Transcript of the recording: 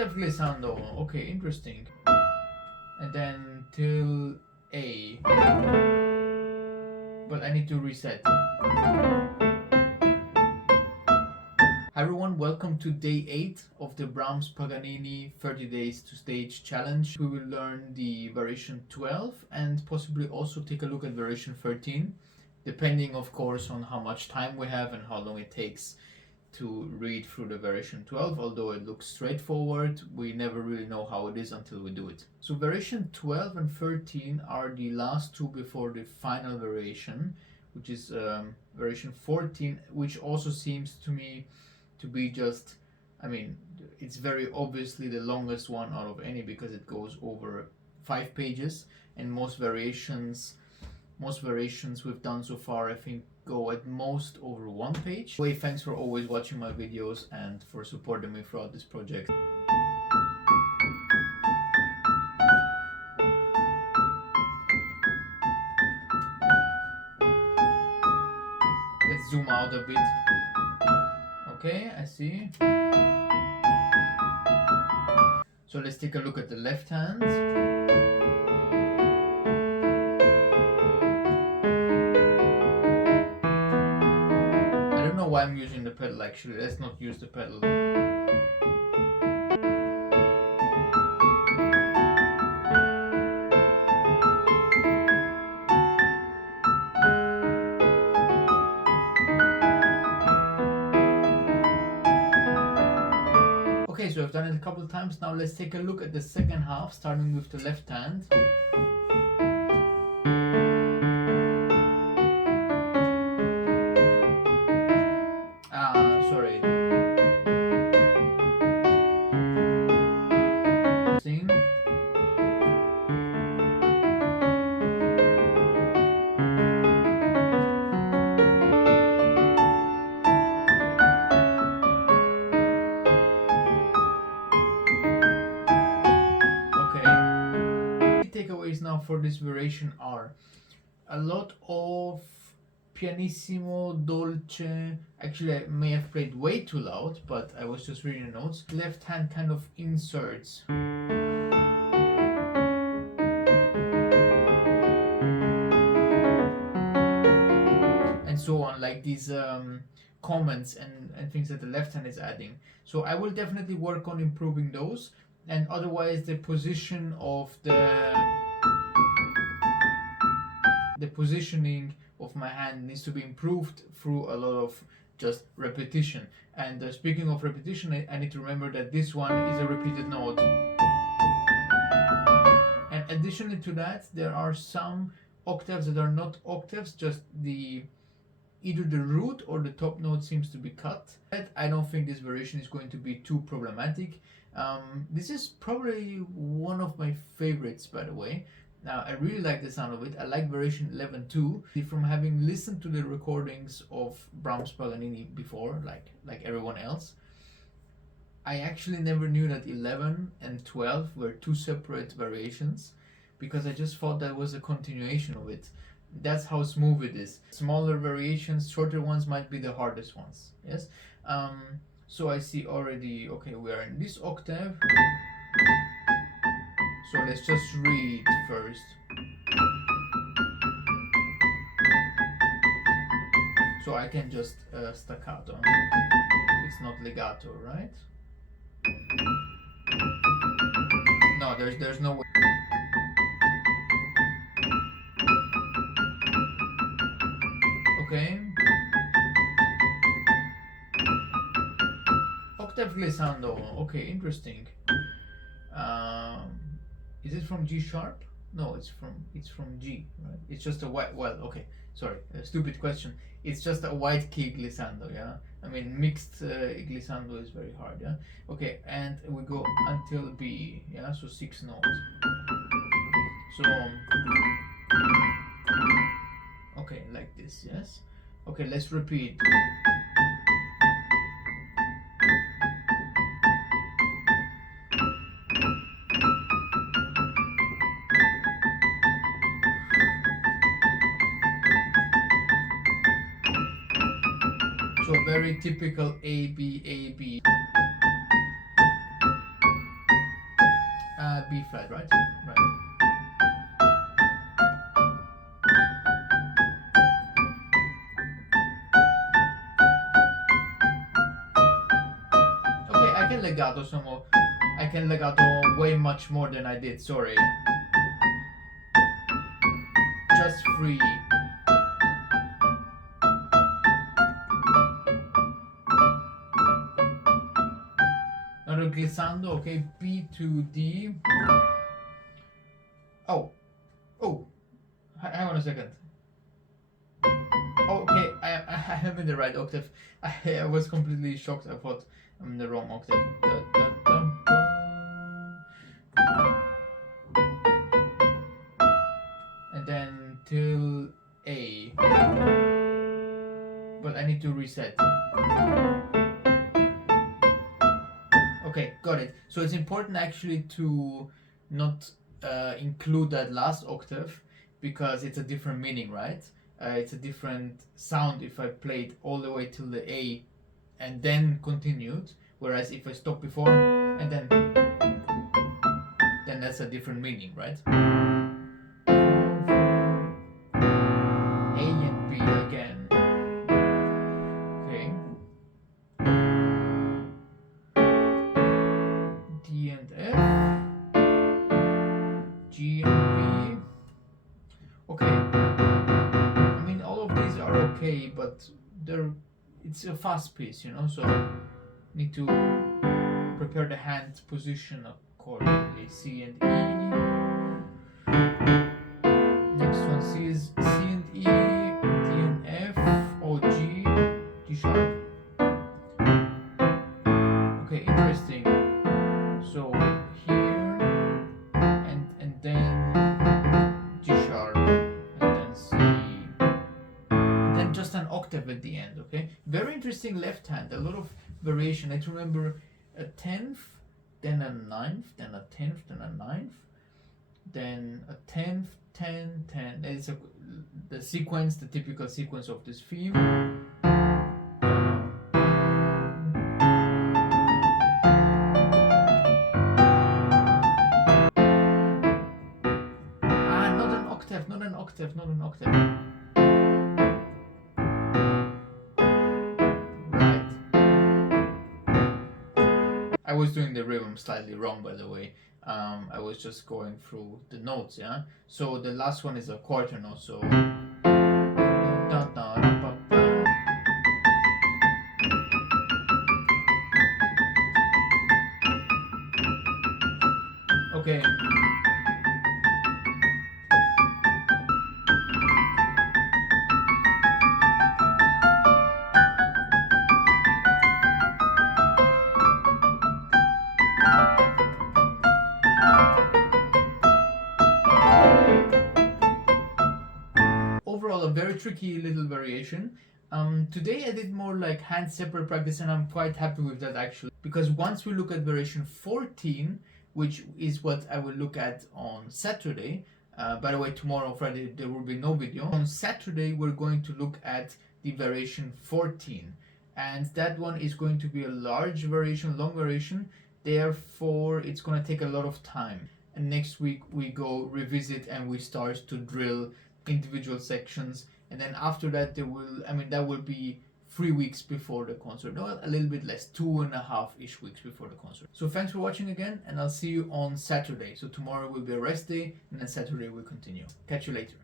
Octave glissando, okay, interesting. And then till A. But I need to reset. Hi everyone, welcome to day 8 of the Brahms Paganini 30 Days to Stage Challenge. We will learn the variation 12 and possibly also take a look at variation 13, depending of course on how much time we have and how long it takes to read through the variation 12. Although it looks straightforward, we never really know how it is until we do it. So variation 12 and 13 are the last two before the final variation, which is variation 14, which also seems to me to be just, I mean, it's very obviously the longest one out of any because it goes over 5 pages, and most variations we've done so far, I think, go at most over 1 page. Anyway, thanks for always watching my videos and for supporting me throughout this project. Let's zoom out a bit. Okay, I see. So let's take a look at the left hand. I don't know why I'm using the pedal actually. Let's not use the pedal. Okay, so I've done it a couple of times. Now let's take a look at the second half, starting with the left hand. Sorry. Takeaways now for this variation are a lot of pianissimo, dolce. Actually, I may have played way too loud, but I was just reading the notes. Left hand kind of inserts. And so on, like these comments and things that the left hand is adding. So I will definitely work on improving those. And otherwise the position of the positioning of my hand needs to be improved through a lot of just repetition. And speaking of repetition, I need to remember that this one is a repeated note. And additionally to that, there are some octaves that are not octaves, just either the root or the top note seems to be cut. I don't think this variation is going to be too problematic. This is probably one of my favorites, by the way. Now, I really like the sound of it. I like variation 11 too. From having listened to the recordings of Brahms Paganini before, like everyone else, I actually never knew that 11 and 12 were two separate variations, because I just thought that was a continuation of it. That's how smooth it is. Smaller variations, shorter ones might be the hardest ones. Yes. So I see already, okay, we are in this octave. So let's just read first. So I can just staccato. It's not legato, right? No, there's no way. Okay. Octave glissando. Okay, interesting. Is it from G sharp? No, it's from G, right? It's just a white. Well, okay. Sorry, a stupid question. It's just a white key glissando, yeah. I mean, mixed glissando is very hard, yeah. Okay, and we go until B, yeah. So 6 notes. So okay, like this, yes. Okay, let's repeat. So very typical A B A B. right? Right. Okay, I can legato some more. I can legato way much more than I did, sorry. Just free. Another glissando, okay, B to D. Oh, oh, hang on a second. Oh, okay, I am in the right octave. I was completely shocked. I thought I'm in the wrong octave. And then till A. But I need to reset. Okay, got it. So it's important actually to not include that last octave because it's a different meaning, right? It's a different sound if I played all the way till the A and then continued, whereas if I stop before and then that's a different meaning, right? A and B again. Okay. D and F. G and B. Okay. I mean, all of these are okay, but it's a fast piece, you know, so need to prepare the hand position accordingly. C and E. Next one C is C and E, D and F, O G, G sharp. Okay, interesting. So here and then G sharp and then C. And then just an octave at the end, okay? Very interesting left hand, a lot of variation. I have to remember a 10th, then a 9th, then a 10th, then a 9th, then a 10th, 10, 10. It's the sequence, the typical sequence of this theme. Not an octave, not an octave, not an octave. Right. I was doing the rhythm slightly wrong, by the way. I was just going through the notes, yeah? So the last one is a quarter note, so... Okay. Overall, a very tricky little variation. Today I did more like hand separate practice, and I'm quite happy with that actually, because once we look at variation 14, which is what I will look at on Saturday, by the way, tomorrow, Friday, there will be no video. On Saturday, we're going to look at the variation 14, and that one is going to be a large variation, long variation, therefore it's going to take a lot of time. And next week we go revisit and we start to drill individual sections, and then after that that will be 3 weeks before the concert. No, a little bit less, 2.5-ish weeks before the concert. So thanks for watching again, and I'll see you on Saturday. So tomorrow will be a rest day, and then Saturday we'll continue. Catch you later.